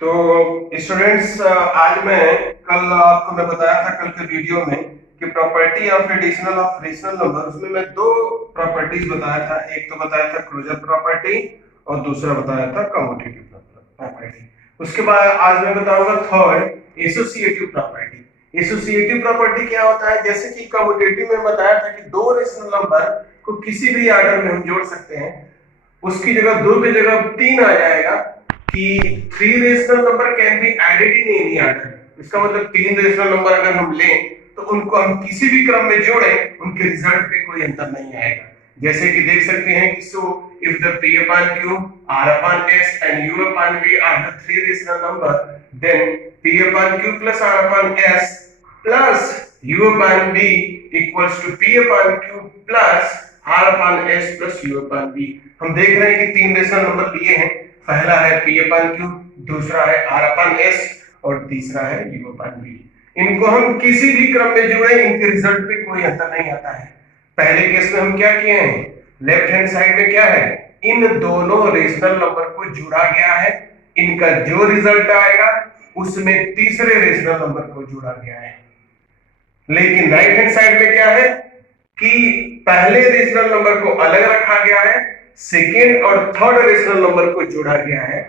तो स्टूडेंट्स, आज मैं बताया था कल के वीडियो में कि property of additional of rational number, उसमें मैं दो प्रॉपर्टीज बताया था। एक तो बताया था क्लोजर प्रॉपर्टी और दूसरा बताया था कम्यूटेटिव प्रॉपर्टी। उसके बाद आज मैं बताऊंगा third associative property. Associative property क्या होता है? जैसे कि कम्यूटेटिव में बताया था कि दो रेशनल नंबर को किसी भी ऑर्डर में हम जोड़ सकते हैं, उसकी जगह दो की जगह तीन आ जाएगा कि three rational number can be added in any order. इसका मतलब तीन रेशनल नंबर अगर हम लें तो उनको हम किसी भी क्रम में जोड़ें, उनके रिजल्ट पे कोई अंतर नहीं आएगा। जैसे कि देख सकते हैं कि so if the p upon q, r upon s and u upon v are the three rational number, then p upon q plus r upon s plus u upon v equals to p upon q plus r upon s plus u upon v। हम देख रहे हैं कि तीन rational number लिए हैं। पहला है p upon q, दूसरा है r upon s और तीसरा है u upon v। इनको हम किसी भी क्रम में जोड़े, इनके रिजल्ट पे कोई अंतर नहीं आता है। पहले केस में हम क्या किए हैं, लेफ्ट हैंड साइड में क्या है, इन दोनों रेशनल नंबर को जोड़ा गया है। इनका जो रिजल्ट आएगा उसमें तीसरे रेशनल नंबर को जोड़ा गया है। लेकिन राइट हैंड साइड में क्या है कि पहले रेशनल नंबर को अलग रखा गया है, सेकेंड और थर्ड रेशनल नंबर को जोड़ा गया है।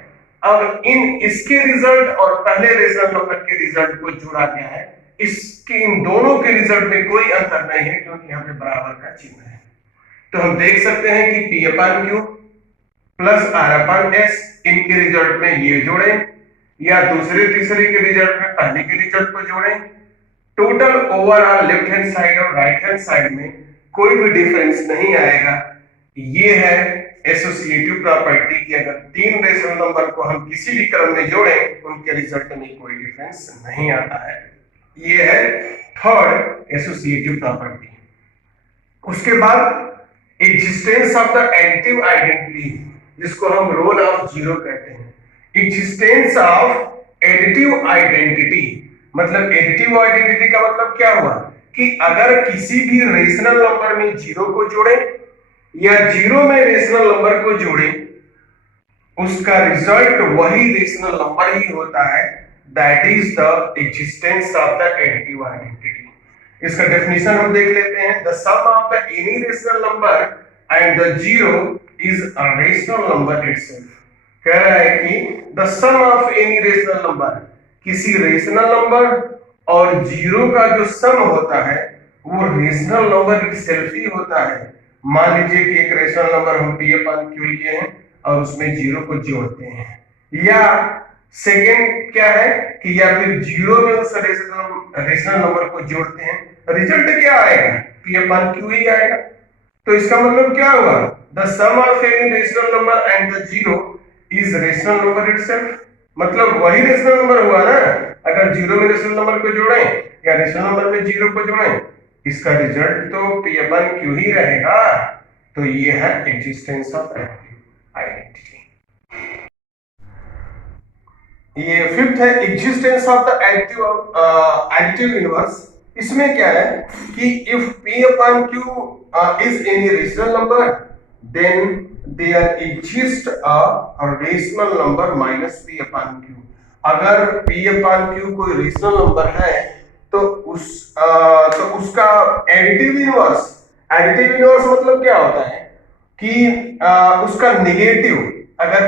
अब इसके रिजल्ट और पहले रेशनल नंबर के रिजल्ट को जोड़ा गया है। इसके इन दोनों के रिजल्ट में कोई अंतर नहीं है क्योंकि यहाँ पे बराबर का चिन्ह है। तो हम देख सकते हैं कि p अपन q प्लस r अपन s, इनके रिजल्ट में ये जोड़े या दूसरे तीसरे के रिजल्ट में पहले के रिजल्ट को जोड़े। Total overall left hand side और राइट हैंड साइड में कोई भी डिफरेंस नहीं आएगा। ये है एसोसिएटिव प्रॉपर्टी कि अगर तीन रेशनल नंबर को हम किसी भी क्रम में जोड़ें, उनके रिजल्ट में कोई डिफरेंस नहीं आता है। ये है थर्ड एसोसिएटिव प्रॉपर्टी। उसके बाद existence of the additive identity, जिसको हम रोल ऑफ जीरो कहते हैं। एग्जिस्टेंस ऑफ एडिटिव आइडेंटिटी मतलब एडिटिव आइडेंटिटी का मतलब क्या हुआ कि अगर किसी भी रेशनल नंबर में जीरो को जोड़े या जीरो में रेशनल नंबर को जोड़े, उसका रिजल्ट वही रेशनल नंबर ही होता है। That is the existence of the additive identity. इसका डेफिनेशन हम देख लेते हैं। The sum of the any rational number and the zero is a rational number itself. कह रहा है कि the sum of any rational number, किसी रेशनल नंबर और जीरो का जो सम होता है वो रेशनल नंबर इटसेल्फ ही होता है। मान लीजिए कि एक रेशनल नंबर हम p अपन q लिए हैं और उसमें जीरो को जोड़ते हैं, या सेकेंड क्या है कि या फिर जीरो में उस रेशनल नंबर को जोड़ते हैं, रिजल्ट क्या आएगा, p अपन q ही आएगा। तो इसका मतलब क्या हुआ, the sum of any rational number and the zero is rational number itself. मतलब वही रेशनल नंबर हुआ ना। अगर जीरो में रेशनल नंबर को जोड़ें या रेशनल नंबर में जीरो को जोड़ें, इसका रिजल्ट तो p अपन q ही रहेगा। तो ये है एग्जिस्टेंस ऑफ एडिटिव आइडेंटिटी। ये फिफ्थ है existence of the additive inverse. इसमें क्या है कि if p upon q is any rational number, then there exists a rational number minus p upon q। अगर p upon q कोई rational number है तो उसका एडिटिव इनवर्स मतलब क्या होता है कि उसका नेगेटिव, अगर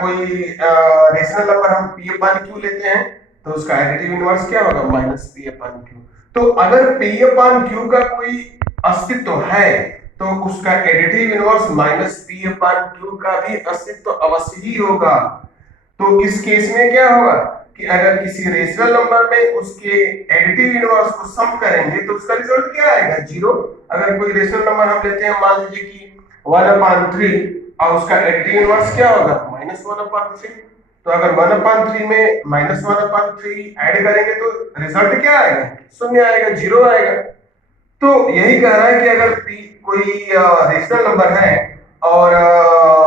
कोई रेशनल नंबर हम p upon q लेते हैं तो उसका एडिटिव इनवर्स क्या होगा, माइनस p upon q। तो अगर p upon q का कोई अस्तित्व है तो उसका additive inverse minus p upon q का भी अस्तित्व अवश्य ही होगा। तो इस केस में क्या होगा कि अगर किसी रेशनल नंबर में उसके एडिटिव इनवर्स को सम करेंगे तो उसका रिजल्ट क्या आएगा, जीरो। अगर कोई रेशनल नंबर हम लेते हैं, मान लीजिए कि 1/3 और उसका एडिटिव इनवर्स क्या होगा, -1/3। तो अगर 1/3 में -1/3 ऐड करेंगे तो रिजल्ट क्या आएगा, शून्य आएगा, जीरो आएगा। तो यही कह रहा है कि अगर कोई रेशनल नंबर है और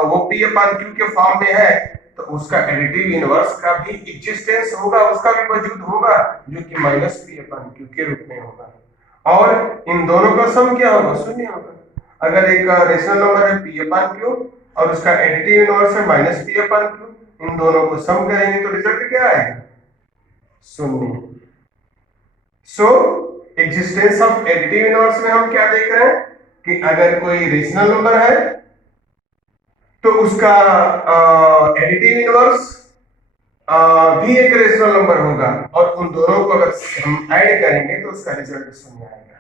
वो p upon q के फॉर्म में है तो उसका एडिटिव इनवर्स का भी एग्जिस्टेंस होगा, उसका भी वजूद होगा, जो कि -p upon q के रूप में होगा। और इन दोनों का सम क्या होगा, शून्य होगा। अगर एक रेशनल नंबर है p upon q और उसका एडिटिव इनवर्स है -p upon q, इन दोनों को सम करेंगे तो रिजल्ट क्या आएगा? शून्य। सो एग्जिस्टेंस ऑफ एडिटिव इनवर्स में हम क्या देख रहे हैं कि अगर कोई रेशनल नंबर है तो उसका एडिटिव इनवर्स भी एक रेशनल नंबर होगा और उन दोनों को अगर हम ऐड करेंगे तो उसका रिजल्ट शून्य आएगा।